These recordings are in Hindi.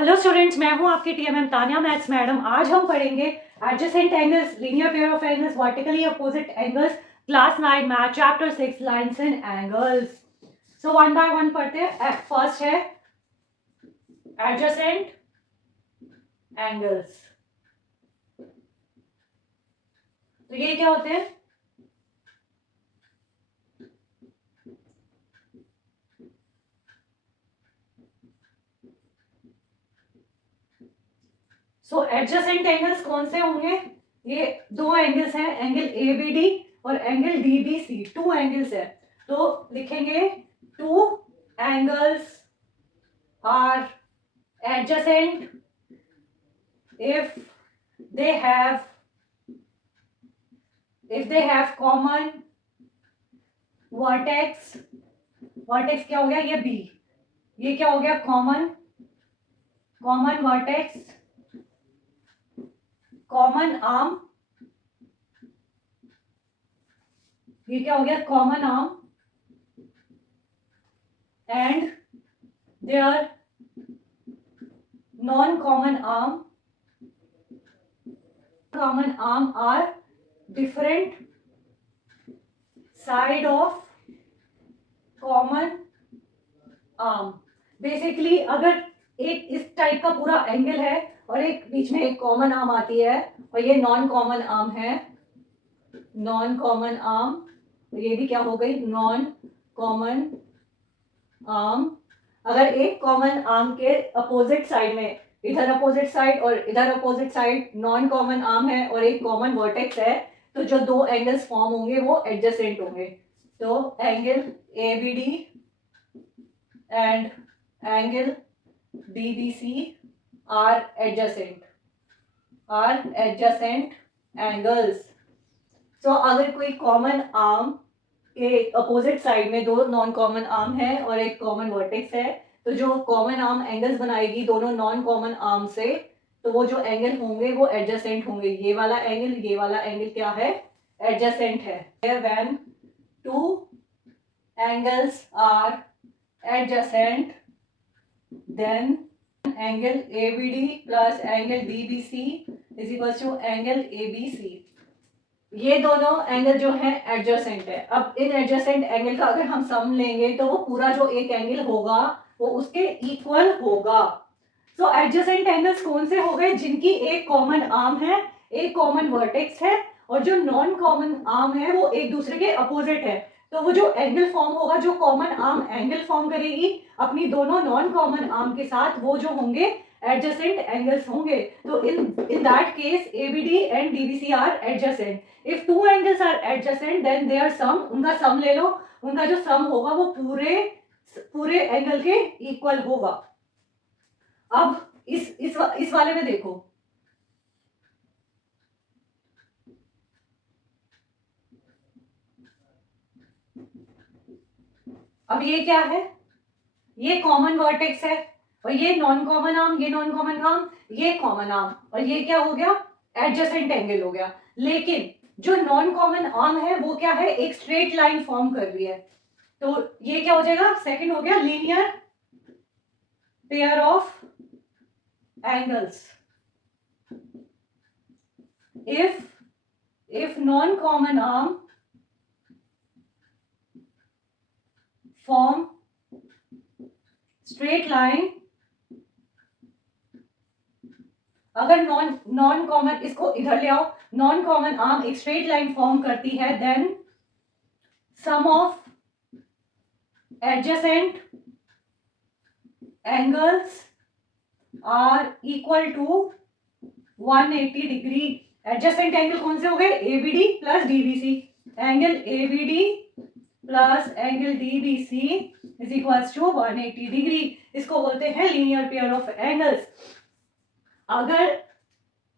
हेलो स्टूडेंट्स, मैं हूं आपकी टीएमएम तानिया मैथ्स मैडम। आज हम पढ़ेंगे adjacent angles, linear pair of angles, vertically opposite angles, class 9 math chapter 6 lines and angles. So one by one पढ़ते हैं। फर्स्ट है एडजेसेंट एंगल्स। तो ये क्या होते हैं? सो एडजेसेंट एंगल्स कौन से होंगे? ये दो एंगल्स हैं, एंगल ए बी डी और angle D B C. Two angles है, तो लिखेंगे two angles are adjacent if they have common vertex। vertex क्या हो गया? ये B। ये क्या हो गया? common vertex, common arm। ये क्या हो गया? common arm and their non-common arm are different side of common arm। Basically अगर एक इस टाइप का पूरा एंगल है और एक बीच में एक कॉमन आर्म आती है और ये नॉन कॉमन आर्म है, नॉन कॉमन आर्म, ये भी क्या हो गई? Non common arm. अगर एक कॉमन आर्म के अपोजिट साइड में, इधर अपोजिट साइड और इधर opposite side non common arm है और एक कॉमन वर्टेक्स है, तो जो दो एंगल्स फॉर्म होंगे वो एडजेसेंट होंगे। तो angle A B D and angle D B C are adjacent angles. So अगर कोई कॉमन आर्म के अपोजिट साइड में दो नॉन कॉमन आर्म है और एक कॉमन वर्टेक्स है, तो जो कॉमन आर्म एंगल्स बनाएगी दोनों नॉन कॉमन आर्म से, तो वो जो एंगल होंगे वो एडजेसेंट होंगे। ये वाला एंगल क्या है? एडजेसेंट है। When two angles are adjacent then angle ABD plus angle DBC is equals to angle ABC। ये दोनों एंगल जो है एडजेसेंट है। अब इन एडजेसेंट एंगल का अगर हम सम लेंगे तो वो पूरा जो एक एंगल होगा वो उसके इक्वल होगा। सो एडजेसेंट एंगल्स कौन से हो गए? जिनकी एक कॉमन आर्म है, एक कॉमन वर्टेक्स है और जो नॉन कॉमन आर्म है वो एक दूसरे के अपोजिट है। तो वो जो एंगल फॉर्म होगा, जो कॉमन आर्म एंगल फॉर्म करेगी अपनी दोनों नॉन कॉमन आर्म के साथ, वो जो होंगे एडजेसेंट एंगल्स होंगे। तो in that case ABD and DBC are adjacent। if two angles are adjacent then their sum, उनका सम ले लो, उनका जो सम होगा वो पूरे एंगल के इक्वल होगा। अब इस वाले में देखो, अब ये क्या है? ये कॉमन वर्टेक्स है और ये नॉन कॉमन आर्म, ये नॉन कॉमन आर्म, ये कॉमन आर्म, और ये क्या हो गया? एडजेसेंट एंगल हो गया। लेकिन जो नॉन कॉमन आर्म है वो क्या है? एक स्ट्रेट लाइन फॉर्म कर रही है। तो ये क्या हो जाएगा? सेकंड हो गया linear pair of angles. if non-common arm form straight line, अगर नॉन कॉमन, इसको इधर ले आओ, नॉन कॉमन आर्म एक स्ट्रेट लाइन फॉर्म करती है, then sum of adjacent angles are equal to 180 degree. Adjacent angle कौन से हो गए? ABD plus DBC। Angle ABD plus angle DBC is equals to 180 degree. इसको बोलते हैं लीनियर पेयर ऑफ एंगल्स। अगर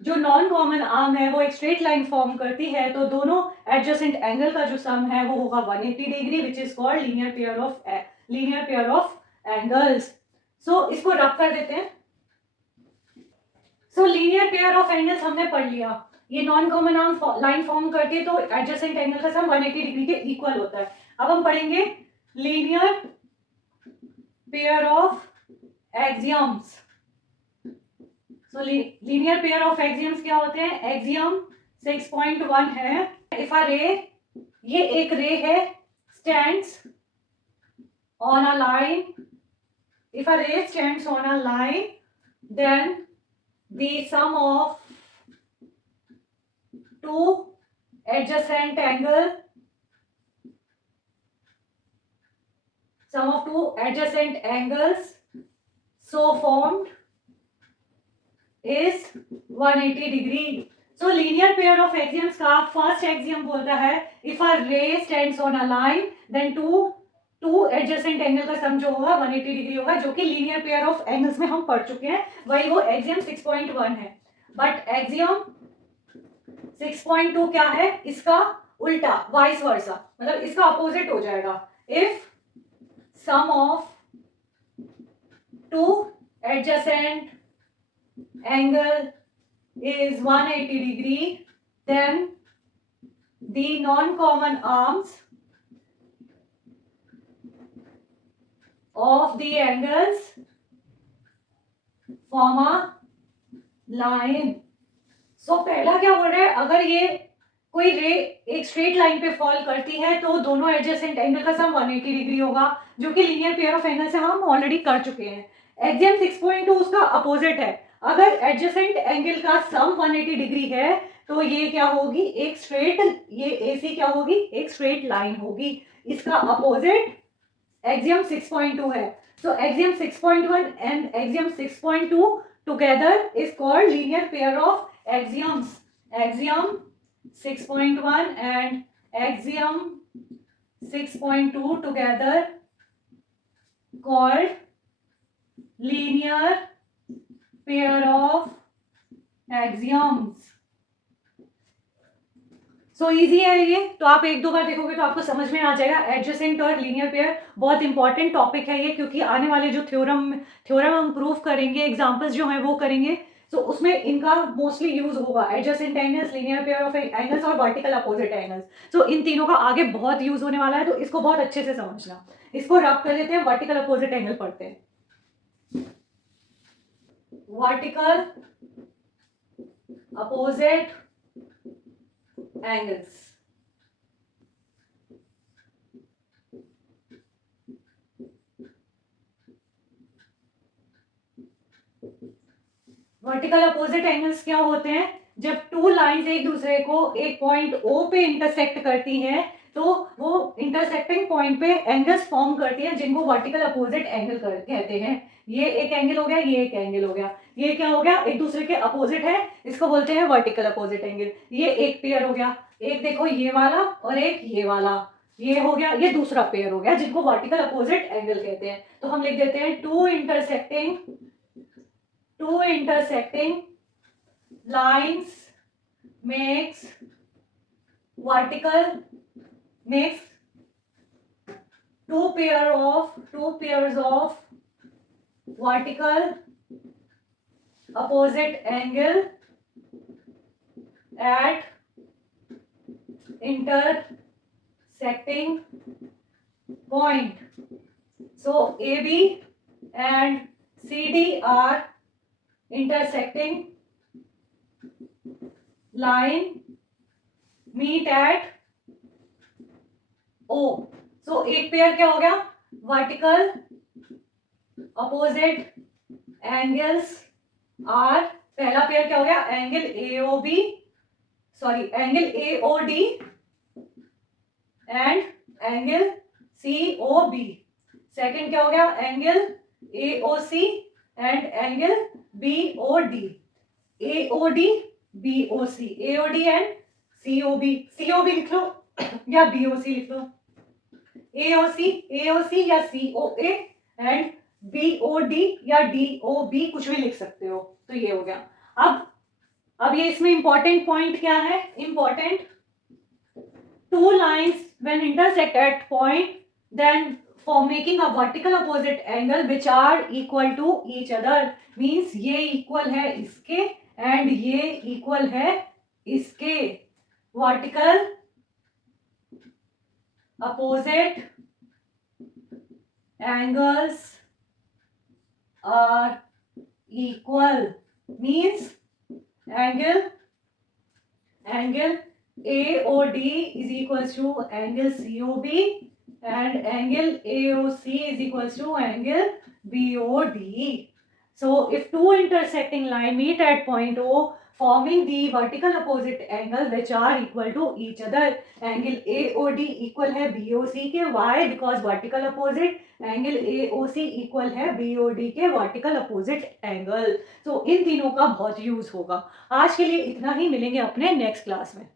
जो नॉन कॉमन आर्म है वो एक स्ट्रेट लाइन फॉर्म करती है तो दोनों एडजेसेंट एंगल का जो सम है वो होगा 180 degree, which is called linear pair of angles. So इसको रब कर देते हैं। So linear pair of angles हमने पढ़ लिया। ये non common arm line form करती है तो एडजेसेंट एंगल का सम 180 डिग्री के इक्वल होता है। अब हम पढ़ेंगे linear pair of axioms. So linear pair of axioms क्या होते हैं? एक्सियम 6.1 है, इफ अ रे, ये एक रे है, stands on a line, if a ray stands on a line, then the sum of two adjacent angle, sum of two adjacent angles so formed is 180 degree. So linear pair of axioms का first axiom बोलता है if a ray stands on a line then to adjacent angle का सम जो होगा 180 डिग्री होगा, जो कि लीनियर पेयर ऑफ एंगल्स में हम पढ़ चुके हैं, वही वो एक्सियम 6.1 है। बट एक्सियम 6.2 क्या है? इसका उल्टा, वाइस वर्सा, मतलब इसका अपोजिट हो जाएगा। If sum of two adjacent angle is 180 degree, then the non-common arms of the angles form a line. So पहला क्या बोल रहा है? अगर ये कोई रे एक स्ट्रेट लाइन पे फॉल करती है तो दोनों एडजेसेंट एंगल का सम 180 डिग्री होगा, जो कि लीनियर पेयर ऑफ एंगल से हम ऑलरेडी कर चुके हैं। एक्सियम 6.2 उसका अपोजिट है। अगर एडजेसेंट एंगल का सम 180 डिग्री है तो ये क्या होगी? एक स्ट्रेट, ये AC क्या होगी? एक स्ट्रेट लाइन होगी। इसका अपोजिट एक्सियम 6.2 है। So axiom 6.1 and axiom 6.2 together is called linear pair of axioms. Axiom 6.1 and axiom 6.2 together called linear pair of axioms. So easy है ये, तो आप एक दो बार देखोगे तो आपको समझ में आ जाएगा। एडजेसेंट और लीनियर पेयर बहुत इंपॉर्टेंट टॉपिक है ये, क्योंकि आने वाले जो थ्योरम हम प्रूव करेंगे, एग्जांपल्स जो हैं वो करेंगे, तो उसमें इनका मोस्टली यूज होगा। Adjacent angles, linear pair of angles और वर्टिकल अपोजिट एंगल्स, तो इन तीनों का आगे बहुत यूज होने वाला है, तो इसको बहुत अच्छे से समझना। इसको रब कर लेते हैं, वर्टिकल अपोजिट एंगल पढ़ते हैं। Vertical opposite angles, vertical opposite angles क्या होते हैं? जब टू लाइंस एक दूसरे को एक पॉइंट O पे इंटरसेक्ट करती हैं तो वो इंटरसेक्टिंग पॉइंट पे एंगल्स फॉर्म करती हैं, जिनको वर्टिकल अपोजिट एंगल कहते हैं। ये एक एंगल हो गया, ये एक एंगल हो गया, ये क्या हो गया? एक दूसरे के अपोजिट है, इसको बोलते हैं वर्टिकल अपोजिट एंगल। ये एक पेयर हो गया, एक देखो ये वाला और एक ये वाला, ये हो गया, ये दूसरा पेयर हो गया, जिनको वर्टिकल अपोजिट एंगल कहते हैं। तो हम लिख देते हैं to intersecting lines makes two pairs of vertical opposite angle at intersecting point. So AB and CD are intersecting line meet at O. So एक पेयर क्या हो गया? वर्टिकल अपोजिट एंगल्स आर, पहला पेयर क्या हो गया? Angle angle AOD and angle COB। Second क्या हो गया? Angle AOC and angle BOD। AOD BOC, AOD and COB, COB लिख लो या BOC लिख लो, AOC या COA एंड BOD या DOB कुछ भी लिख सकते हो। तो ये हो गया। अब ये इसमें इंपॉर्टेंट पॉइंट क्या है? Important, two lines when intersect at point then for making a vertical opposite angle which are equal to each other, means ये equal है इसके and ये equal है इसके। vertical opposite angles are equal means angle AOD is equals to angle COB and angle AOC is equals to angle BOD. So if two intersecting line meet at point O, forming the vertical opposite angle which are equal to each other, angle AOD equal है BOC के. Why? Because vertical opposite angle AOC equal है BOD के vertical opposite angle. So इन तीनों का बहुत यूज होगा. आज के लिए इतना ही, मिलेंगे अपने नेक्स्ट क्लास में.